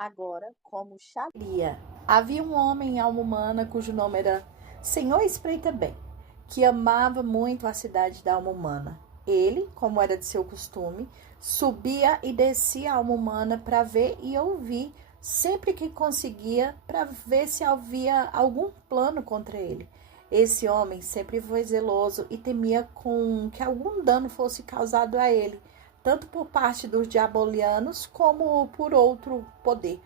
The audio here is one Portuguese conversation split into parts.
agora como Xalia. Havia um homem em alma humana cujo nome era Senhor Espreita Bem, que amava muito a cidade da alma humana. Ele, como era de seu costume, subia e descia a alma humana para ver e ouvir sempre que conseguia, para ver se havia algum plano contra ele. Esse homem sempre foi zeloso e temia com que algum dano fosse causado a ele, tanto por parte dos diabolianos como por outro poder.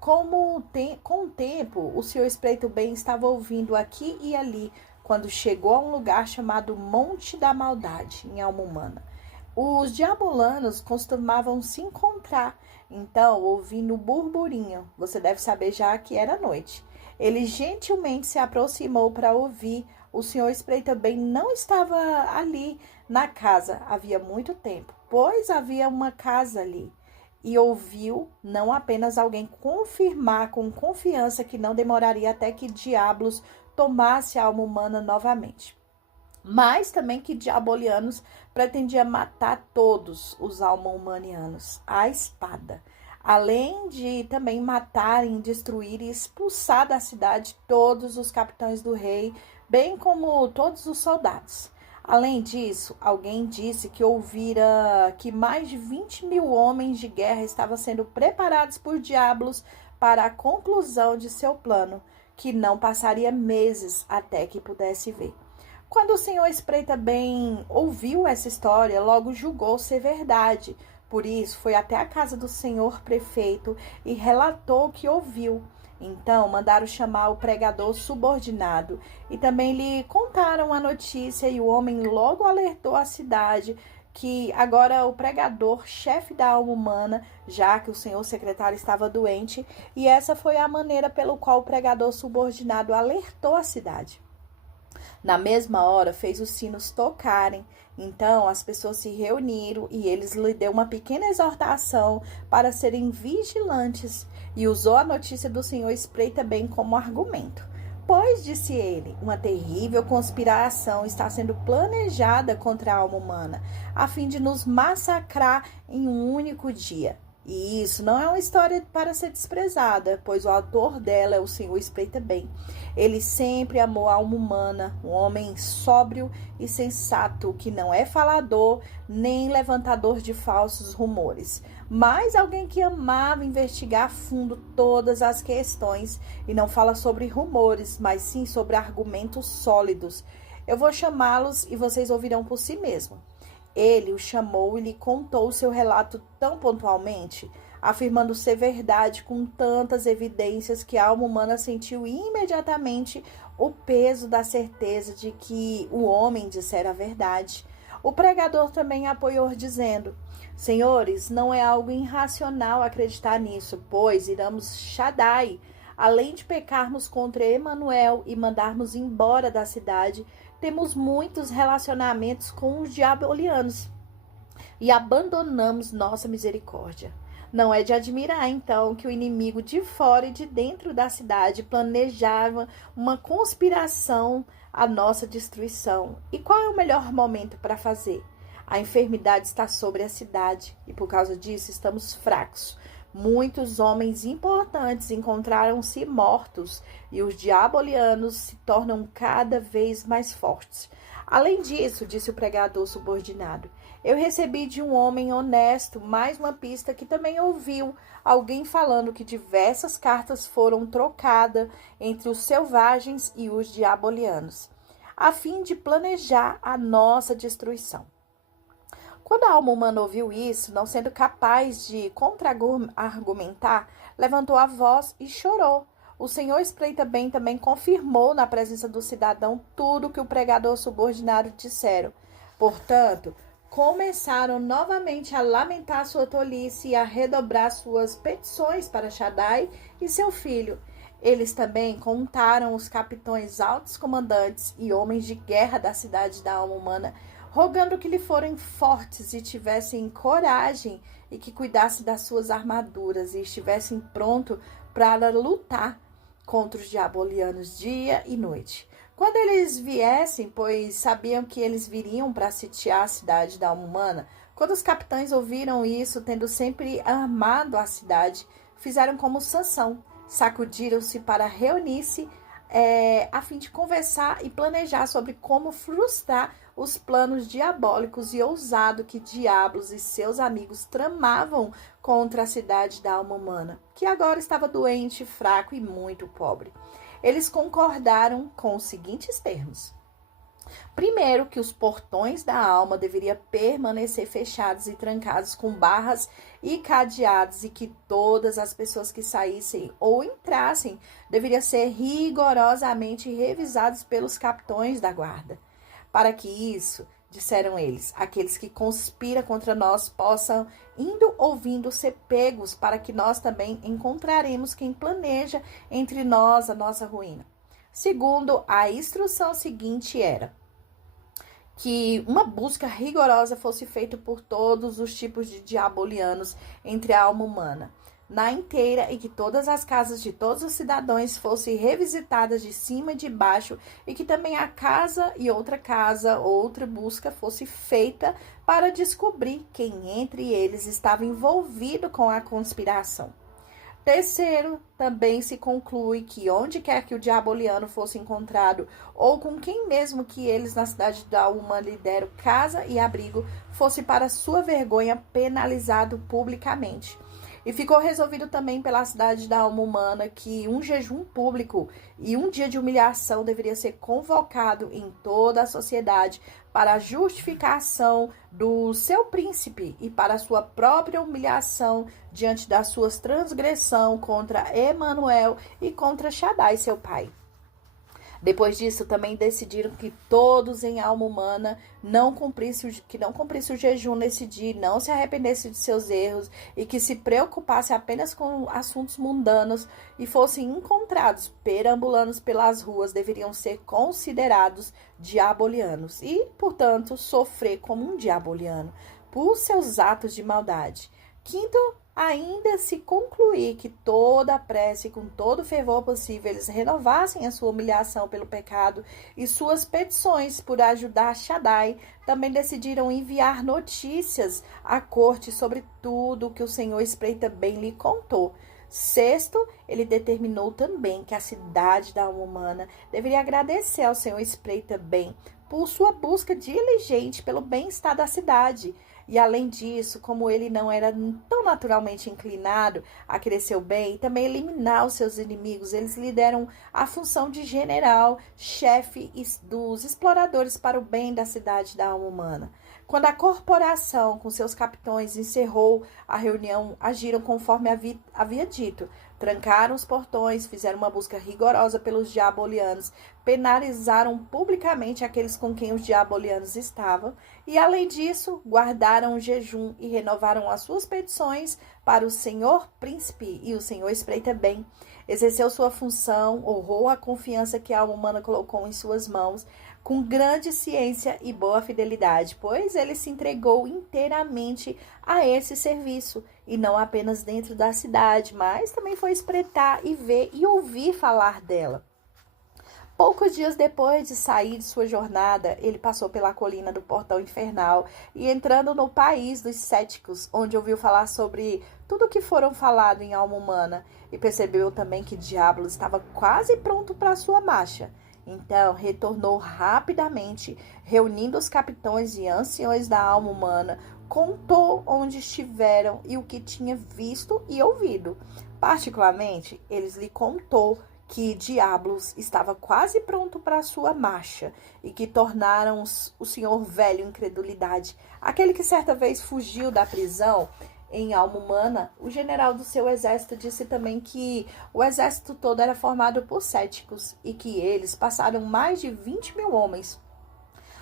Com o tempo, o senhor Espreito Bem estava ouvindo aqui e ali, quando chegou a um lugar chamado Monte da Maldade, em alma humana. Os diabolanos costumavam se encontrar, então, ouvindo o burburinho, você deve saber já que era noite. Ele gentilmente se aproximou para ouvir. O senhor Espreita Bem não estava ali na casa havia muito tempo, pois havia uma casa ali. E ouviu não apenas alguém confirmar com confiança que não demoraria até que diabos tomasse a alma humana novamente, mas também que diabolianos pretendia matar todos os alma-humanianos à espada, além de também matarem, destruir e expulsar da cidade todos os capitães do rei, bem como todos os soldados. Além disso, alguém disse que ouvira que mais de 20.000 homens de guerra estavam sendo preparados por diabos para a conclusão de seu plano, que não passaria meses até que pudesse ver. Quando o senhor Espreita Bem ouviu essa história, logo julgou ser verdade. Por isso, foi até a casa do senhor prefeito e relatou o que ouviu. Então, mandaram chamar o pregador subordinado e também lhe contaram a notícia, e o homem logo alertou a cidade que agora o pregador, chefe da alma humana, já que o senhor secretário estava doente, e essa foi a maneira pelo qual o pregador subordinado alertou a cidade. Na mesma hora, fez os sinos tocarem. Então, as pessoas se reuniram e eles lhe deu uma pequena exortação para serem vigilantes e usou a notícia do senhor Espreita Bem como argumento. Pois, disse ele, uma terrível conspiração está sendo planejada contra a alma humana, a fim de nos massacrar em um único dia. E isso não é uma história para ser desprezada, pois o autor dela é o senhor Espreita Bem. Ele sempre amou a alma humana, um homem sóbrio e sensato, que não é falador nem levantador de falsos rumores, mas alguém que amava investigar a fundo todas as questões e não fala sobre rumores, mas sim sobre argumentos sólidos. Eu vou chamá-los e vocês ouvirão por si mesmos. Ele o chamou e lhe contou o seu relato tão pontualmente, afirmando ser verdade com tantas evidências, que a alma humana sentiu imediatamente o peso da certeza de que o homem dissera a verdade. O pregador também apoiou, dizendo: Senhores, não é algo irracional acreditar nisso, pois iramos Shaddai, além de pecarmos contra Emanuel e mandarmos embora da cidade, temos muitos relacionamentos com os diabolianos e abandonamos nossa misericórdia. Não é de admirar, então, que o inimigo de fora e de dentro da cidade planejava uma conspiração à nossa destruição. E qual é o melhor momento para fazer? A enfermidade está sobre a cidade e, por causa disso, estamos fracos. Muitos homens importantes encontraram-se mortos e os diabolianos se tornam cada vez mais fortes. Além disso, disse o pregador subordinado, eu recebi de um homem honesto mais uma pista que também ouviu alguém falando que diversas cartas foram trocadas entre os selvagens e os diabolianos, a fim de planejar a nossa destruição. Quando a alma humana ouviu isso, não sendo capaz de contra-argumentar, levantou a voz e chorou. O senhor Espreita Bem também confirmou na presença do cidadão tudo que o pregador subordinado disseram. Portanto, começaram novamente a lamentar sua tolice e a redobrar suas petições para Shaddai e seu filho. Eles também contaram os capitães altos comandantes e homens de guerra da cidade da alma humana, rogando que lhe forem fortes e tivessem coragem e que cuidassem das suas armaduras e estivessem prontos para lutar contra os diabolianos dia e noite. Quando eles viessem, pois sabiam que eles viriam para sitiar a cidade da alma humana, quando os capitães ouviram isso, tendo sempre armado a cidade, fizeram como Sansão, sacudiram-se para reunir-se a fim de conversar e planejar sobre como frustrar os planos diabólicos e ousados que Diablos e seus amigos tramavam contra a cidade da alma humana, que agora estava doente, fraco e muito pobre. Eles concordaram com os seguintes termos. Primeiro, que os portões da alma deveriam permanecer fechados e trancados com barras e cadeados, e que todas as pessoas que saíssem ou entrassem deveriam ser rigorosamente revisadas pelos capitães da guarda. Para que isso, disseram eles, aqueles que conspiram contra nós possam, indo ouvindo, ser pegos, para que nós também encontraremos quem planeja entre nós a nossa ruína. Segundo, a instrução seguinte era que uma busca rigorosa fosse feita por todos os tipos de diabolianos entre a alma humana, na inteira, e que todas as casas de todos os cidadãos fossem revisitadas de cima e de baixo, e que também a casa e outra busca fosse feita para descobrir quem entre eles estava envolvido com a conspiração. Terceiro, também se conclui que onde quer que o diaboliano fosse encontrado, ou com quem mesmo que eles na cidade da alma lhe deram casa e abrigo, fosse para sua vergonha penalizado publicamente. E ficou resolvido também pela cidade da alma humana que um jejum público e um dia de humilhação deveria ser convocado em toda a sociedade para a justificação do seu príncipe e para a sua própria humilhação diante das suas transgressões contra Emanuel e contra Shaddai, seu pai. Depois disso, também decidiram que todos em alma humana não cumprissem o jejum nesse dia, não se arrependessem de seus erros e que se preocupassem apenas com assuntos mundanos e fossem encontrados perambulando pelas ruas, deveriam ser considerados diabolianos e, portanto, sofrer como um diaboliano por seus atos de maldade. Quinto, ainda se concluir que toda a prece e com todo o fervor possível eles renovassem a sua humilhação pelo pecado e suas petições por ajudar Shaddai, também decidiram enviar notícias à corte sobre tudo o que o Senhor espreita bem lhe contou. Sexto, ele determinou também que a cidade da alma humana deveria agradecer ao Senhor espreita bem por sua busca diligente pelo bem-estar da cidade. E além disso, como ele não era tão naturalmente inclinado a crescer o bem, e também eliminar os seus inimigos, eles lhe deram a função de general, chefe dos exploradores para o bem da cidade da alma humana. Quando a corporação, com seus capitães, encerrou a reunião, agiram conforme havia dito. Trancaram os portões, fizeram uma busca rigorosa pelos diabolianos, penalizaram publicamente aqueles com quem os diabolianos estavam e, além disso, guardaram o jejum e renovaram as suas petições para o Senhor Príncipe e o Senhor espreita bem. Exerceu sua função, honrou a confiança que a alma humana colocou em suas mãos, com grande ciência e boa fidelidade, pois ele se entregou inteiramente a esse serviço, e não apenas dentro da cidade, mas também foi espreitar e ver e ouvir falar dela. Poucos dias depois de sair de sua jornada, ele passou pela colina do Portão Infernal e entrando no país dos céticos, onde ouviu falar sobre tudo o que foram falado em alma humana, e percebeu também que Diablo estava quase pronto para sua marcha. Então, retornou rapidamente, reunindo os capitães e anciões da alma humana, contou onde estiveram e o que tinha visto e ouvido. Particularmente, eles lhe contou que Diablos estava quase pronto para a sua marcha e que tornaram o senhor velho incredulidade, aquele que certa vez fugiu da prisão em alma humana. O general do seu exército disse também que o exército todo era formado por céticos e que eles passaram mais de 20 mil homens.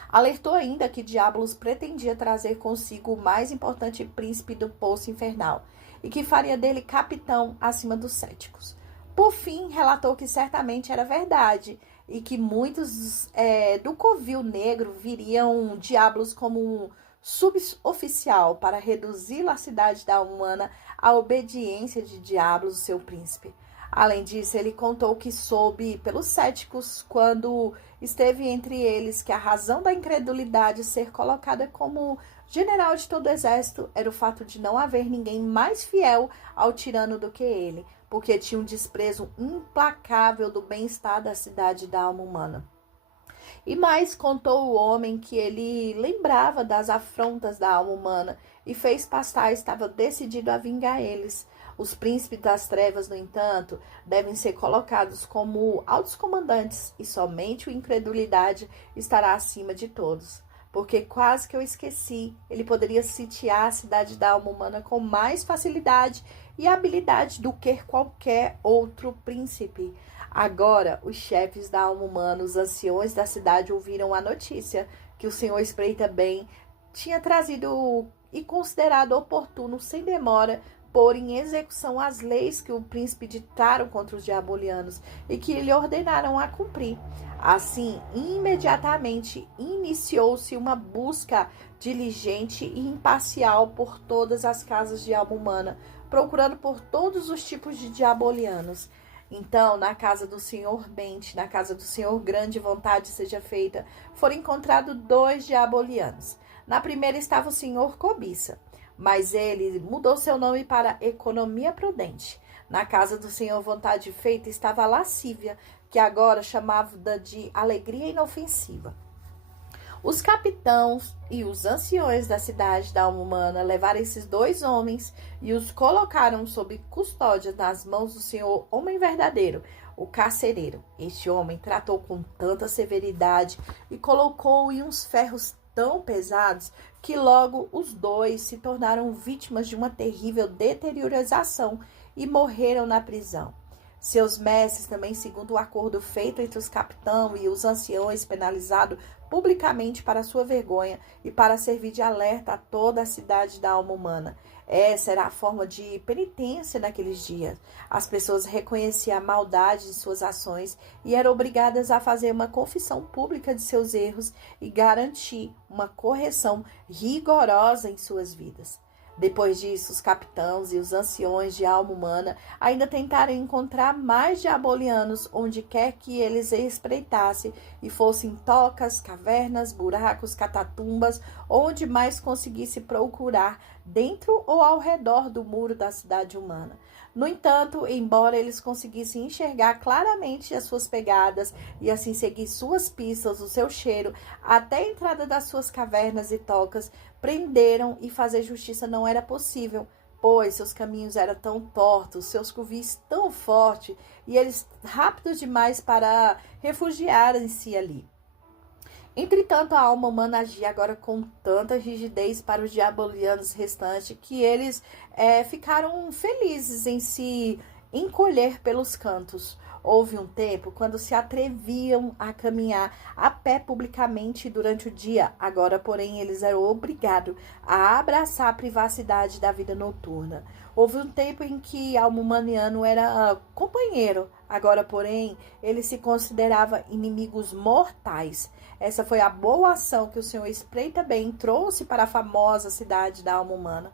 Alertou ainda que Diablos pretendia trazer consigo o mais importante príncipe do poço infernal e que faria dele capitão acima dos céticos. Por fim, relatou que certamente era verdade e que muitos do covil negro viriam Diablos como um suboficial para reduzir a cidade da humana à obediência de Diablos, o seu príncipe. Além disso, ele contou que soube pelos céticos, quando esteve entre eles, que a razão da incredulidade ser colocada como General de todo o exército era o fato de não haver ninguém mais fiel ao tirano do que ele, porque tinha um desprezo implacável do bem-estar da cidade e da alma humana. E mais contou o homem que ele lembrava das afrontas da alma humana e fez pastar, estava decidido a vingar eles. Os príncipes das trevas, no entanto, devem ser colocados como altos comandantes, e somente a incredulidade estará acima de todos. Porque quase que eu esqueci, ele poderia sitiar a cidade da alma humana com mais facilidade e habilidade do que qualquer outro príncipe. Agora, os chefes da alma humana, os anciões da cidade, ouviram a notícia que o Senhor Espreita Bem tinha trazido e considerado oportuno, sem demora, pôr em execução as leis que o príncipe ditaram contra os diabolianos e que lhe ordenaram a cumprir. Assim, imediatamente iniciou-se uma busca diligente e imparcial por todas as casas de alma humana, procurando por todos os tipos de diabolianos. Então, na casa do senhor Bente, na casa do senhor Grande Vontade seja feita, foram encontrados 2 diabolianos. Na primeira estava o senhor Cobiça, mas ele mudou seu nome para Economia Prudente. Na casa do senhor Vontade Feita estava a Lascívia, que agora chamava de Alegria Inofensiva. Os capitães e os anciões da cidade da alma humana levaram esses 2 homens e os colocaram sob custódia nas mãos do senhor Homem Verdadeiro, o carcereiro. Este homem tratou com tanta severidade e colocou em uns ferros tão pesados que logo os 2 se tornaram vítimas de uma terrível deteriorização e morreram na prisão. Seus mestres também, segundo o acordo feito entre os capitães e os anciões, penalizados publicamente para sua vergonha e para servir de alerta a toda a cidade da alma humana. Essa era a forma de penitência naqueles dias. As pessoas reconheciam a maldade de suas ações e eram obrigadas a fazer uma confissão pública de seus erros e garantir uma correção rigorosa em suas vidas. Depois disso, os capitães e os anciões de alma humana ainda tentaram encontrar mais diabolianos onde quer que eles espreitassem, e fossem tocas, cavernas, buracos, catatumbas, onde mais conseguisse procurar, dentro ou ao redor do muro da cidade humana. No entanto, embora eles conseguissem enxergar claramente as suas pegadas e assim seguir suas pistas, o seu cheiro, até a entrada das suas cavernas e tocas, prenderam, e fazer justiça não era possível, pois seus caminhos eram tão tortos, seus covis tão fortes, e eles rápidos demais para refugiarem-se ali. Entretanto, a alma humana agia agora com tanta rigidez para os diabolianos restantes que eles ficaram felizes em se encolher pelos cantos. Houve um tempo quando se atreviam a caminhar a pé publicamente durante o dia. Agora, porém, eles eram obrigados a abraçar a privacidade da vida noturna. Houve um tempo em que a alma humana era companheiro. Agora, porém, ele se considerava inimigos mortais. Essa foi a boa ação que o Senhor Espreita Bem trouxe para a famosa cidade da alma humana.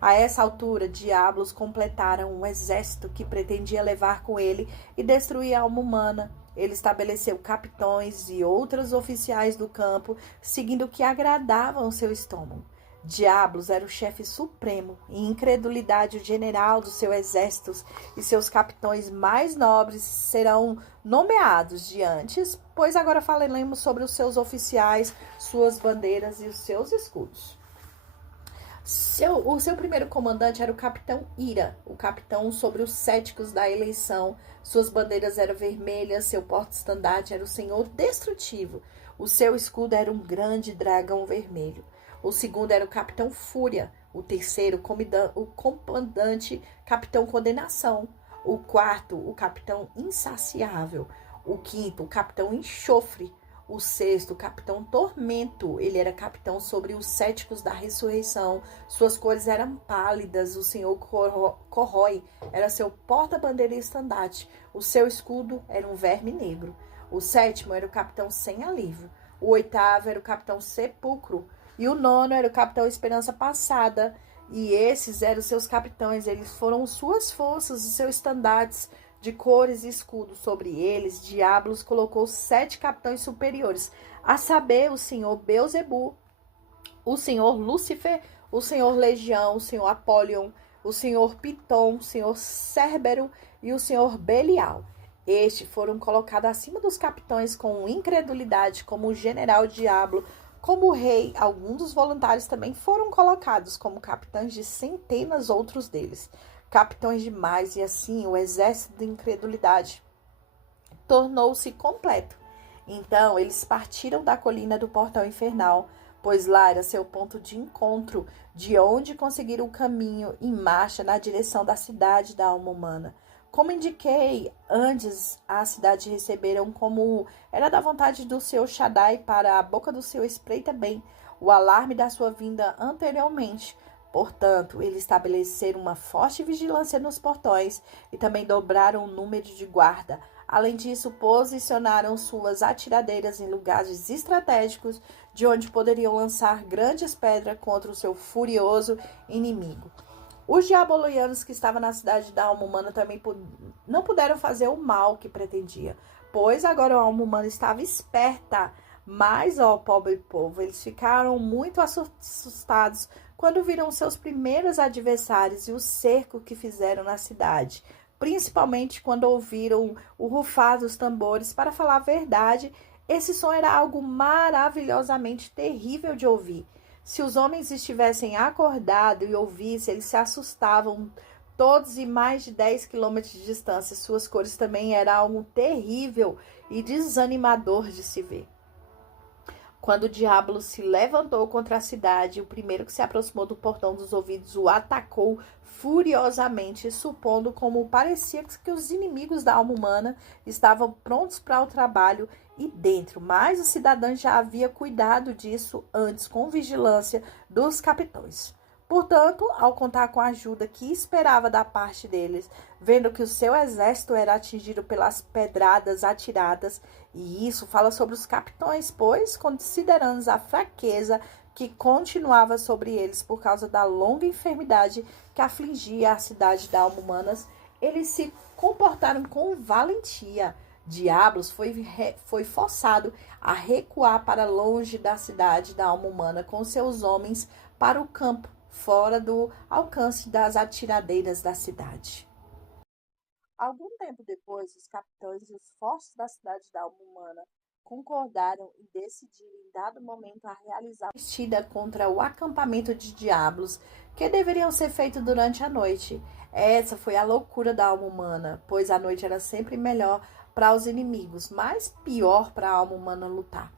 A essa altura, diabos completaram um exército que pretendia levar com ele e destruir a alma humana. Ele estabeleceu capitães e outros oficiais do campo, seguindo o que agradava ao seu estômago. Diabos era o chefe supremo e incredulidade o general dos seus exércitos, e seus capitães mais nobres serão nomeados de antes, pois agora falaremos sobre os seus oficiais, suas bandeiras e os seus escudos. O seu primeiro comandante era o capitão Ira, o capitão sobre os céticos da eleição. Suas bandeiras eram vermelhas, seu porta-estandarte era o Senhor Destrutivo. O seu escudo era um grande dragão vermelho. O segundo era o capitão Fúria. O terceiro, o comandante Capitão Condenação. O quarto, o capitão Insaciável. O quinto, o capitão Enxofre. O sexto, o capitão Tormento. Ele era capitão sobre os céticos da ressurreição. Suas cores eram pálidas. O senhor Corrói era seu porta-bandeira e estandarte. O seu escudo era um verme negro. O sétimo era o capitão Sem Alívio. O oitavo era o capitão Sepulcro. E o nono era o capitão Esperança Passada. E esses eram seus capitães. Eles foram suas forças e seus estandartes de cores e escudos. Sobre eles, Diablos colocou 7 capitães superiores, a saber, o senhor Beelzebu, o senhor Lúcifer, o senhor Legião, o senhor Apolion, o senhor Piton, o senhor Cérbero e o senhor Belial. Estes foram colocados acima dos capitães com incredulidade, como o general Diablo, como rei. Alguns dos voluntários também foram colocados como capitães de centenas outros deles, capitães demais, e assim o exército de incredulidade tornou-se completo. Então eles partiram da colina do portão infernal, pois lá era seu ponto de encontro, de onde conseguiram o caminho em marcha na direção da cidade da alma humana. Como indiquei antes, a cidade receberam como era da vontade do seu Shaddai para a boca do seu espreita bem o alarme da sua vinda anteriormente. Portanto, eles estabeleceram uma forte vigilância nos portões e também dobraram o número de guarda. Além disso, posicionaram suas atiradeiras em lugares estratégicos de onde poderiam lançar grandes pedras contra o seu furioso inimigo. Os diabolianos que estavam na cidade da alma humana também não puderam fazer o mal que pretendia, pois agora a alma humana estava esperta. Mas, ó pobre povo, eles ficaram muito assustados quando viram seus primeiros adversários e o cerco que fizeram na cidade, principalmente quando ouviram o rufar dos tambores. Para falar a verdade, esse som era algo maravilhosamente terrível de ouvir. Se os homens estivessem acordados e ouvissem, eles se assustavam todos e mais de 10 quilômetros de distância. Suas cores também eram algo terrível e desanimador de se ver. Quando o diabo se levantou contra a cidade, o primeiro que se aproximou do portão dos ouvidos o atacou furiosamente, supondo como parecia que os inimigos da alma humana estavam prontos para o trabalho e dentro. Mas o cidadão já havia cuidado disso antes com vigilância dos capitães. Portanto, ao contar com a ajuda que esperava da parte deles, vendo que o seu exército era atingido pelas pedradas atiradas, e isso fala sobre os capitães, pois, considerando a fraqueza que continuava sobre eles por causa da longa enfermidade que afligia a cidade da alma humana, eles se comportaram com valentia. Diablos foi forçado a recuar para longe da cidade da alma humana com seus homens para o campo, fora do alcance das atiradeiras da cidade. Algum tempo depois, os capitães e os fortes da cidade da alma humana concordaram e decidiram em dado momento a realizar uma investida contra o acampamento de diabos, que deveriam ser feito durante a noite. Essa foi a loucura da alma humana, pois a noite era sempre melhor para os inimigos, mas pior para a alma humana lutar.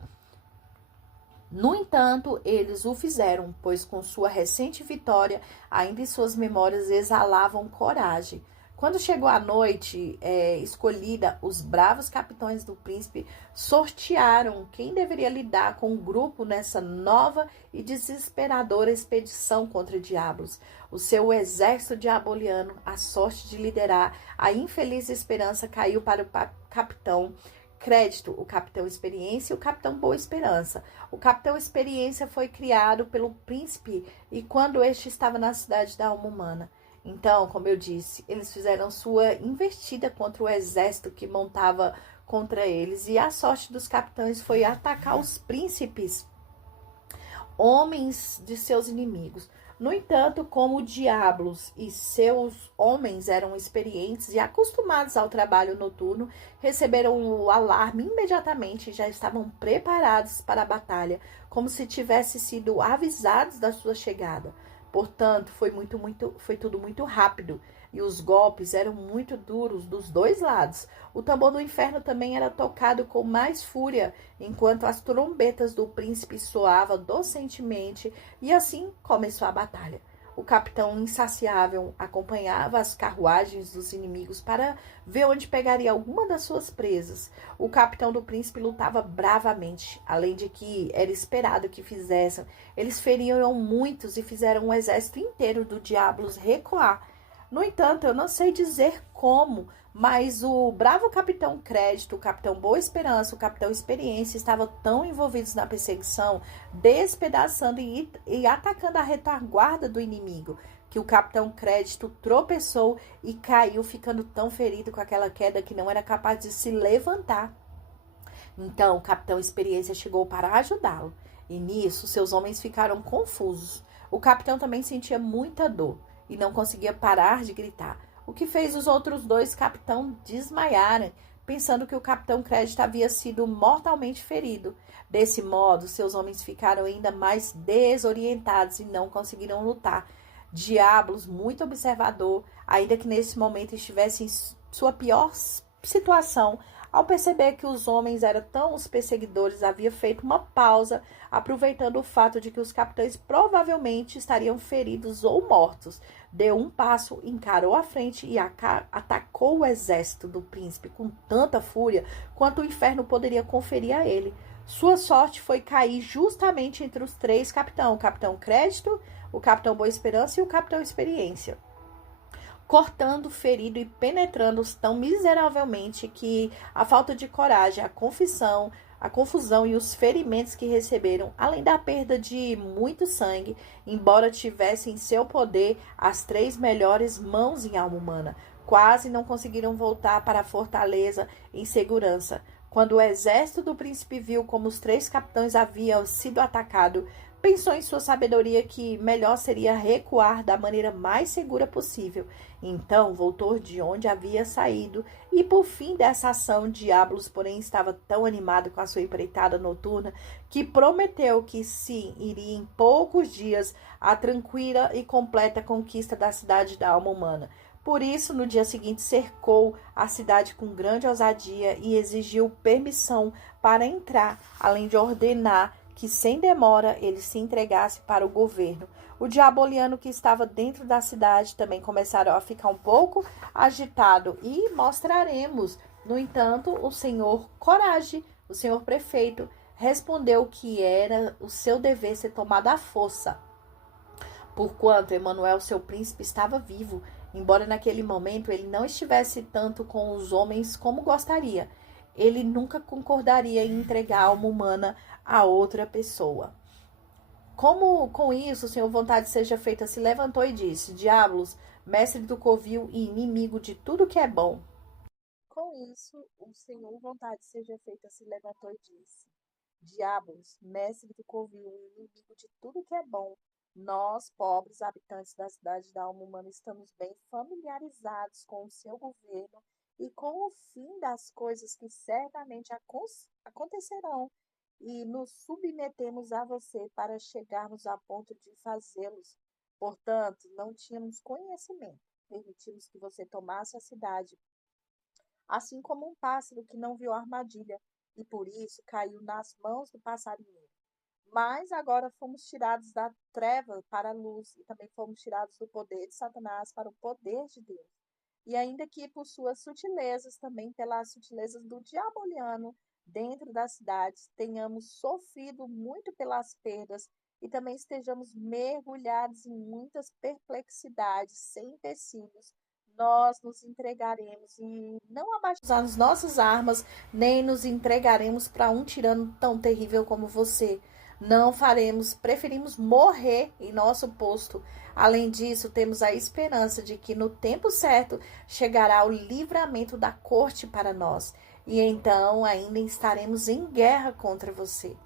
No entanto, eles o fizeram, pois com sua recente vitória, ainda em suas memórias exalavam coragem. Quando chegou a noite escolhida, os bravos capitães do príncipe sortearam quem deveria lidar com o grupo nessa nova e desesperadora expedição contra diabos. O seu exército diaboliano, a sorte de liderar a infeliz esperança, caiu para o capitão Crédito, o Capitão Experiência e o Capitão Boa Esperança. O Capitão Experiência foi criado pelo príncipe e quando este estava na cidade da alma humana. Então, como eu disse, eles fizeram sua investida contra o exército que montava contra eles, e a sorte dos capitães foi atacar os príncipes, homens de seus inimigos. No entanto, como diabos e seus homens eram experientes e acostumados ao trabalho noturno, receberam o alarme imediatamente e já estavam preparados para a batalha, como se tivessem sido avisados da sua chegada. Portanto, foi tudo muito rápido e os golpes eram muito duros dos dois lados. O tambor do inferno também era tocado com mais fúria, enquanto as trombetas do príncipe soavam docentemente, e assim começou a batalha. O capitão insaciável acompanhava as carruagens dos inimigos para ver onde pegaria alguma das suas presas. O capitão do príncipe lutava bravamente, além de que era esperado que fizessem. Eles feriram muitos e fizeram um exército inteiro do diabos recuar. No entanto, eu não sei dizer como, mas o bravo Capitão Crédito, o Capitão Boa Esperança, o Capitão Experiência estavam tão envolvidos na perseguição, despedaçando e atacando a retaguarda do inimigo, que o Capitão Crédito tropeçou e caiu, ficando tão ferido com aquela queda que não era capaz de se levantar. Então, o Capitão Experiência chegou para ajudá-lo. E nisso, seus homens ficaram confusos. O capitão também sentia muita dor e não conseguia parar de gritar, o que fez os outros dois capitães desmaiarem, pensando que o capitão Crédito havia sido mortalmente ferido. Desse modo, seus homens ficaram ainda mais desorientados e não conseguiram lutar. Diablos, muito observador, ainda que nesse momento estivesse em sua pior situação, ao perceber que os homens eram tão os perseguidores, havia feito uma pausa, aproveitando o fato de que os capitães provavelmente estariam feridos ou mortos. Deu um passo, encarou a frente e atacou o exército do príncipe com tanta fúria quanto o inferno poderia conferir a ele. Sua sorte foi cair justamente entre os três capitães, o capitão Crédito, o capitão Boa Esperança e o capitão Experiência, cortando, ferido e penetrando-os tão miseravelmente que a falta de coragem, a confusão e os ferimentos que receberam, além da perda de muito sangue, embora tivessem em seu poder as 3 melhores mãos em alma humana, quase não conseguiram voltar para a fortaleza em segurança. Quando o exército do príncipe viu como os 3 capitães haviam sido atacados, pensou em sua sabedoria que melhor seria recuar da maneira mais segura possível. Então voltou de onde havia saído e, por fim dessa ação, Diablos, porém, estava tão animado com a sua empreitada noturna que prometeu que sim, iria em poucos dias a tranquila e completa conquista da cidade da alma humana. Por isso, no dia seguinte, cercou a cidade com grande ousadia e exigiu permissão para entrar, além de ordenar que, sem demora, ele se entregasse para o governo. O diaboliano que estava dentro da cidade também começaram a ficar um pouco agitado e mostraremos, no entanto, o senhor Coragem, o senhor prefeito, respondeu que era o seu dever ser tomado à força, porquanto Emanuel, seu príncipe, estava vivo, embora naquele momento ele não estivesse tanto com os homens como gostaria. Ele nunca concordaria em entregar a alma humana a outra pessoa. Como com isso o Senhor vontade seja feita, se levantou e disse: Diablos, mestre do covil e inimigo de tudo que é bom. Com isso o Senhor vontade seja feita, se levantou e disse: Diablos, mestre do covil e inimigo de tudo que é bom, nós, pobres habitantes da cidade da alma humana, estamos bem familiarizados com o seu governo e com o fim das coisas que certamente acontecerão, e nos submetemos a você para chegarmos a ponto de fazê-los. Portanto, não tínhamos conhecimento. Permitimos que você tomasse a cidade, assim como um pássaro que não viu a armadilha, e por isso caiu nas mãos do passarinheiro. Mas agora fomos tirados da treva para a luz, e também fomos tirados do poder de Satanás para o poder de Deus. E ainda que por suas sutilezas, também pelas sutilezas do diaboliano dentro das cidades, tenhamos sofrido muito pelas perdas e também estejamos mergulhados em muitas perplexidades, sem empecilhos, nós nos entregaremos e não abaixaremos as nossas armas, nem nos entregaremos para um tirano tão terrível como você. Não faremos, preferimos morrer em nosso posto. Além disso, temos a esperança de que no tempo certo chegará o livramento da corte para nós, e então ainda estaremos em guerra contra você.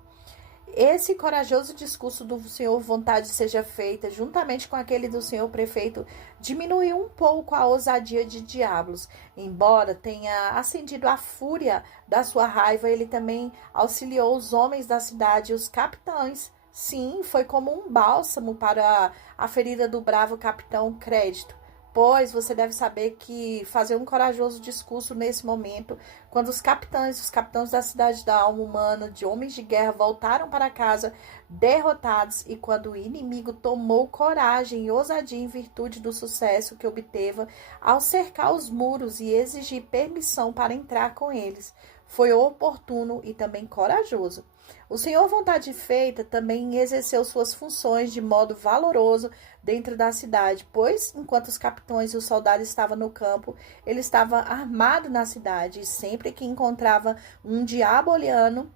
Esse corajoso discurso do senhor vontade seja feita, juntamente com aquele do senhor prefeito, diminuiu um pouco a ousadia de Diablos. Embora tenha acendido a fúria da sua raiva, ele também auxiliou os homens da cidade e os capitães. Sim, foi como um bálsamo para a ferida do bravo capitão Crédito. Pois você deve saber que fazer um corajoso discurso nesse momento, quando os capitães da cidade da alma humana, de homens de guerra, voltaram para casa derrotados, e quando o inimigo tomou coragem e ousadia em virtude do sucesso que obteve ao cercar os muros e exigir permissão para entrar com eles, foi oportuno e também corajoso. O senhor vontade feita também exerceu suas funções de modo valoroso dentro da cidade, pois, enquanto os capitães e os soldados estavam no campo, ele estava armado na cidade, e sempre que encontrava um diaboliano,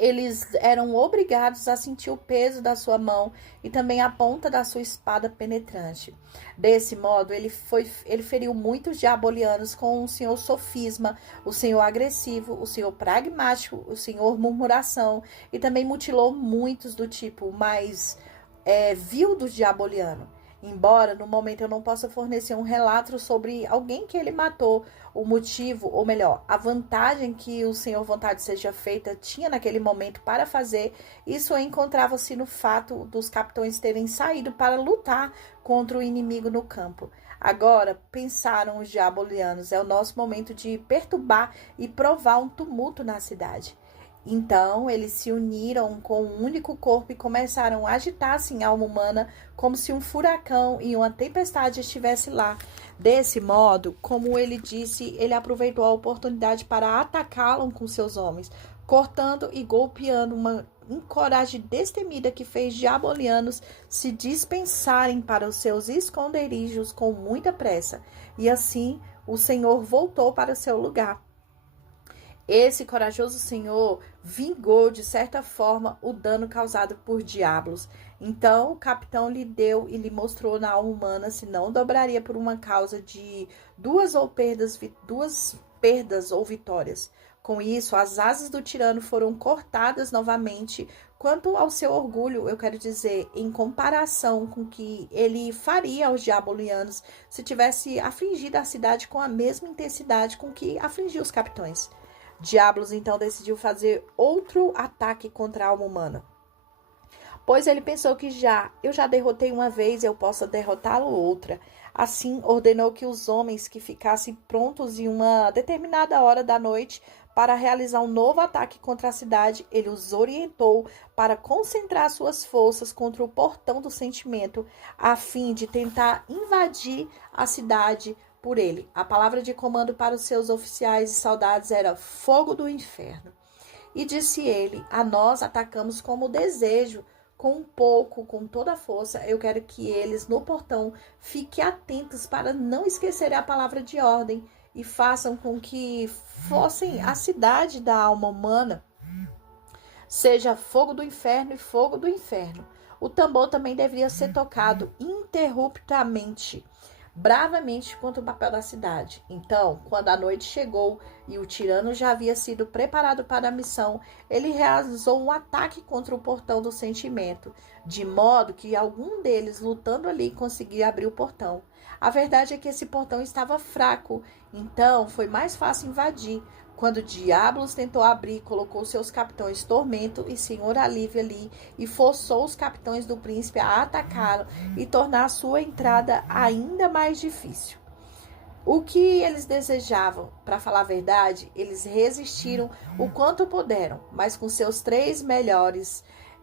eles eram obrigados a sentir o peso da sua mão e também a ponta da sua espada penetrante. Desse modo, ele feriu muitos diabolianos com o senhor sofisma, o senhor agressivo, o senhor pragmático, o senhor murmuração, e também mutilou muitos do tipo mais vil do diaboliano. Embora no momento eu não possa fornecer um relato sobre alguém que ele matou, o motivo, ou melhor, a vantagem que o Senhor Vontade Seja Feita tinha naquele momento para fazer, isso encontrava-se no fato dos capitães terem saído para lutar contra o inimigo no campo. Agora, pensaram os diabolianos, é o nosso momento de perturbar e provar um tumulto na cidade. Então, eles se uniram com um único corpo e começaram a agitar assim, a alma humana como se um furacão e uma tempestade estivesse lá. Desse modo, como ele disse, ele aproveitou a oportunidade para atacá-lo com seus homens, cortando e golpeando uma coragem destemida que fez diabolianos se dispensarem para os seus esconderijos com muita pressa. E assim, o Senhor voltou para o seu lugar. Esse corajoso senhor vingou, de certa forma, o dano causado por diabos. Então, o capitão lhe deu e lhe mostrou na alma humana se não dobraria por uma causa de duas perdas ou vitórias. Com isso, as asas do tirano foram cortadas novamente. Quanto ao seu orgulho, eu quero dizer, em comparação com o que ele faria aos diabolianos se tivesse afligido a cidade com a mesma intensidade com que afligiu os capitães. Diablos então decidiu fazer outro ataque contra a alma humana, pois ele pensou que eu já derrotei uma vez, eu posso derrotá-lo outra. Assim, ordenou que os homens que ficassem prontos em uma determinada hora da noite para realizar um novo ataque contra a cidade. Ele os orientou para concentrar suas forças contra o portão do sentimento, a fim de tentar invadir a cidade por ele. A palavra de comando para os seus oficiais e soldados era fogo do inferno. E disse ele, a nós atacamos como desejo, com um pouco, com toda a força. Eu quero que eles no portão fiquem atentos para não esquecerem a palavra de ordem e façam com que fossem a cidade da alma humana seja fogo do inferno e fogo do inferno. O tambor também deveria ser tocado ininterruptamente, bravamente contra o papel da cidade. Então, quando a noite chegou e o tirano já havia sido preparado para a missão, ele realizou um ataque contra o portão do sentimento, de modo que algum deles, lutando ali, conseguia abrir o portão. A verdade é que esse portão estava fraco, então foi mais fácil invadir. Quando Diablos tentou abrir, colocou seus capitães Tormento e Senhor Alívio ali e forçou os capitães do príncipe a atacá-lo e tornar a sua entrada ainda mais difícil. O que eles desejavam, para falar a verdade, eles resistiram o quanto puderam, mas com seus 3 melhores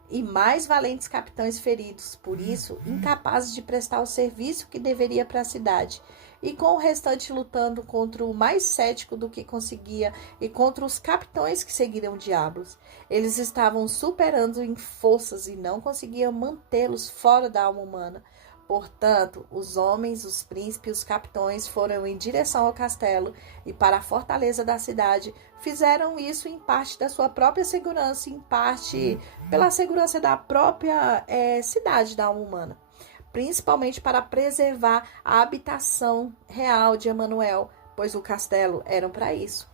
e mais valentes capitães feridos, por isso, incapazes de prestar o serviço que deveria para a cidade, e com o restante lutando contra o mais cético do que conseguia e contra os capitães que seguiram Diablos. Eles estavam superando em forças e não conseguiam mantê-los fora da alma humana. Portanto, os homens, os príncipes e os capitães foram em direção ao castelo e para a fortaleza da cidade. Fizeram isso em parte da sua própria segurança, em parte pela segurança da própria cidade da alma humana, principalmente para preservar a habitação real de Emanuel, pois o castelo era para isso.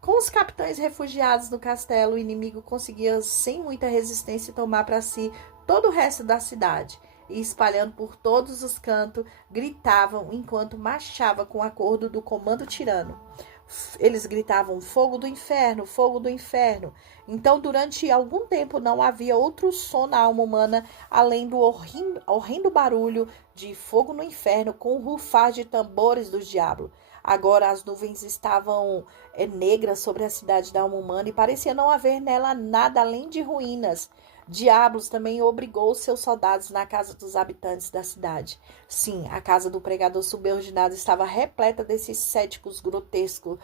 Com os capitães refugiados no castelo, o inimigo conseguia, sem muita resistência, tomar para si todo o resto da cidade. E espalhando por todos os cantos, gritavam enquanto marchava com o acordo do comando tirano. Eles gritavam fogo do inferno, fogo do inferno. Então, durante algum tempo, não havia outro som na alma humana, além do horrendo barulho de fogo no inferno, com o rufar de tambores dos diabos. Agora as nuvens estavam negras sobre a cidade da alma humana e parecia não haver nela nada além de ruínas. Diablos também obrigou seus soldados na casa dos habitantes da cidade. Sim, a casa do pregador subordinado estava repleta desses céticos grotescos,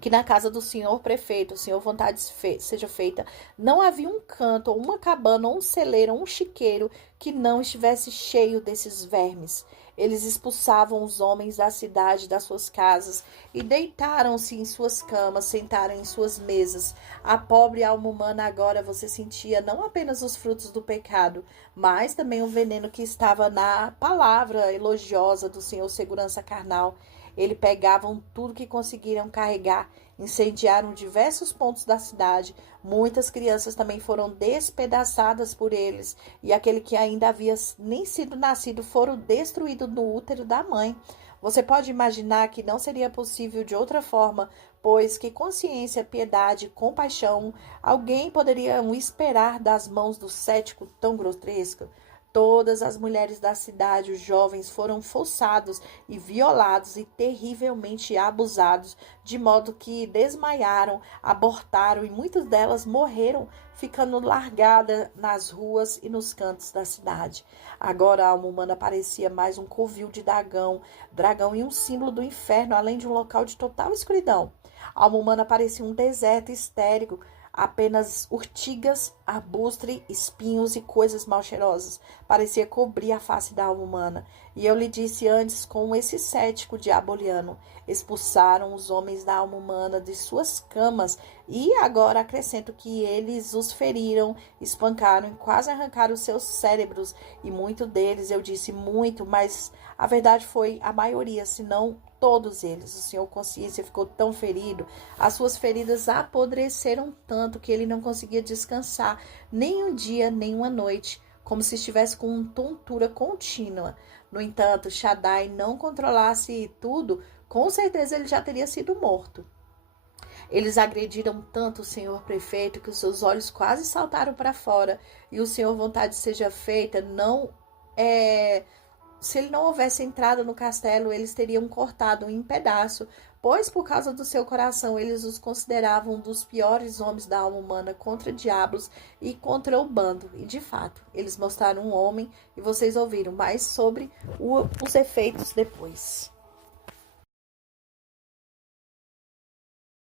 que na casa do senhor prefeito, o senhor vontade seja feita, não havia um canto, ou uma cabana, ou um celeiro, ou um chiqueiro que não estivesse cheio desses vermes. Eles expulsavam os homens da cidade, das suas casas, e deitaram-se em suas camas, sentaram em suas mesas. A pobre alma humana agora você sentia não apenas os frutos do pecado, mas também o veneno que estava na palavra elogiosa do Senhor, segurança carnal. Eles pegavam tudo que conseguiram carregar, incendiaram diversos pontos da cidade. Muitas crianças também foram despedaçadas por eles, e aquele que ainda havia nem sido nascido foram destruídos no útero da mãe. Você pode imaginar que não seria possível de outra forma, pois que consciência, piedade, compaixão alguém poderia esperar das mãos do cético tão grotesco? Todas as mulheres da cidade, os jovens, foram forçados e violados e terrivelmente abusados, de modo que desmaiaram, abortaram e muitas delas morreram, ficando largadas nas ruas e nos cantos da cidade. Agora a alma humana parecia mais um covil de dragão e um símbolo do inferno, além de um local de total escuridão. A alma humana parecia um deserto estéril, apenas urtigas, arbustos, espinhos e coisas mal cheirosas. Parecia cobrir a face da alma humana. E eu lhe disse antes, com esse cético diaboliano, expulsaram os homens da alma humana de suas camas, e agora acrescento que eles os feriram, espancaram e quase arrancaram os seus cérebros, e muito deles, eu disse muito, mas a verdade foi a maioria, se não todos eles. O Senhor Consciência ficou tão ferido, as suas feridas apodreceram tanto que ele não conseguia descansar nem um dia, nem uma noite, como se estivesse com uma tontura contínua. No entanto, Shaddai não controlasse tudo, com certeza ele já teria sido morto. Eles agrediram tanto o senhor prefeito que os seus olhos quase saltaram para fora, e o Senhor, vontade seja feita, se ele não houvesse entrado no castelo, eles teriam cortado em pedaço, pois por causa do seu coração eles os consideravam um dos piores homens da alma humana contra diabos e contra o bando. E de fato, eles mostraram um homem e vocês ouviram mais sobre os efeitos depois.